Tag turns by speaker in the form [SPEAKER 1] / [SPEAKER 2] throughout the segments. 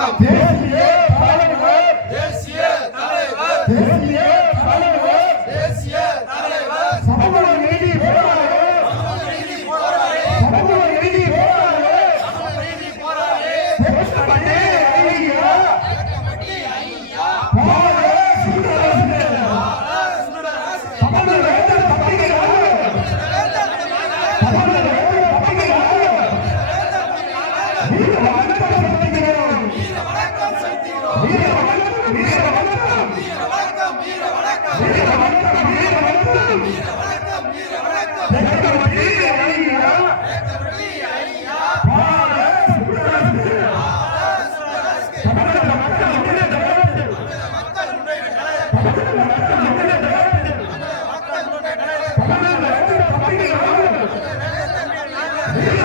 [SPEAKER 1] தேசிய தலைவர்
[SPEAKER 2] தேசிய தலைவர்
[SPEAKER 1] தேசிய தலைவர்
[SPEAKER 2] தேசிய தலைவர்.
[SPEAKER 1] சமூக நீதி போராளி
[SPEAKER 2] நீதி போராளி.
[SPEAKER 1] சமூக நீதி போராளி.
[SPEAKER 2] நீதி போராளி.
[SPEAKER 1] தேசப்பட்டி ஐயா. பால சுந்தரராஜன். தமிழ் வேந்தர் பத்திரிகையாளர்
[SPEAKER 2] Yeah.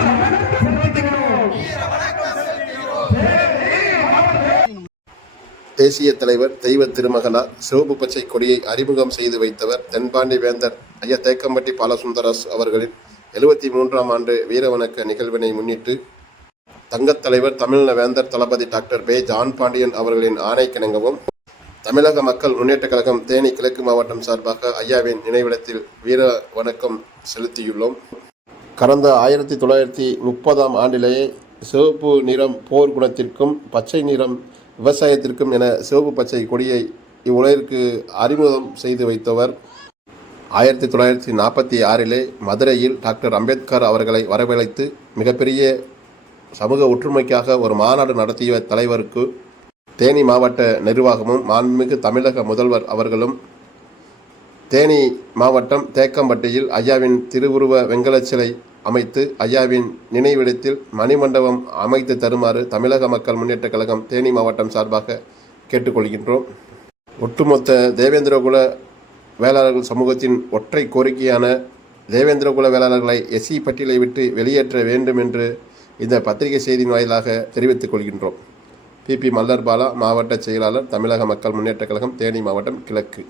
[SPEAKER 3] தேசிய தலைவர் தெய்வ திருமகனார் சிவப்பு பச்சை கொடியை அறிமுகம் செய்து வைத்தவர் தென்பாண்டி வேந்தர் ஐயா தேக்கம்பட்டி பாலசுந்தரஸ் அவர்களின் எழுபத்தி மூன்றாம் ஆண்டு வீரவணக்க நிகழ்வினை முன்னிட்டு தங்கத் தலைவர் தமிழின வேந்தர் தளபதி டாக்டர் பே. ஜான் பாண்டியன் அவர்களின் ஆணைக்கிணங்கவும் தமிழக மக்கள் முன்னேற்றக் கழகம் தேனி கிழக்கு மாவட்டம் சார்பாக ஐயாவின் நினைவிடத்தில் வீர வணக்கம் செலுத்தியுள்ளோம். கடந்த ஆயிரத்தி தொள்ளாயிரத்தி முப்பதாம் ஆண்டிலேயே சிவப்பு நிறம் போர் குணத்திற்கும் பச்சை நிறம் விவசாயத்திற்கும் என சிவப்பு பச்சை கொடியை இவ்வுலகிற்கு அறிமுகம் செய்து வைத்தவர். ஆயிரத்தி தொள்ளாயிரத்தி நாற்பத்தி ஆறிலே மதுரையில் டாக்டர் அம்பேத்கர் அவர்களை வரவழைத்து மிகப்பெரிய சமூக ஒற்றுமைக்காக ஒரு மாநாடு நடத்திய தலைவருக்கு தேனி மாவட்ட நிர்வாகமும் மாண்புமிகு தமிழக முதல்வர் அவர்களும் தேனி மாவட்டம் தேக்கம்பட்டியில் ஐயாவின் திருவுருவ வெங்கலச்சிலை அமைத்து ஐயாவின் நினைவிடத்தில் மணிமண்டபம் அமைத்து தருமாறு தமிழக மக்கள் முன்னேற்றக் கழகம் தேனி மாவட்டம் சார்பாக கேட்டுக்கொள்கின்றோம். ஒட்டுமொத்த தேவேந்திரகுல வேளாளர்கள் சமூகத்தின் ஒற்றை கோரிக்கையான தேவேந்திரகுல வேளாளர்களை எஸ்சி பட்டியலை விட்டு வெளியேற்ற வேண்டும் என்று இந்த பத்திரிகை செய்தியின் வாயிலாக தெரிவித்துக் கொள்கின்றோம். பிபி மல்லர் பாலா மாவட்ட செயலாளர் தமிழக மக்கள் முன்னேற்றக் கழகம் தேனி மாவட்டம் கிழக்கு.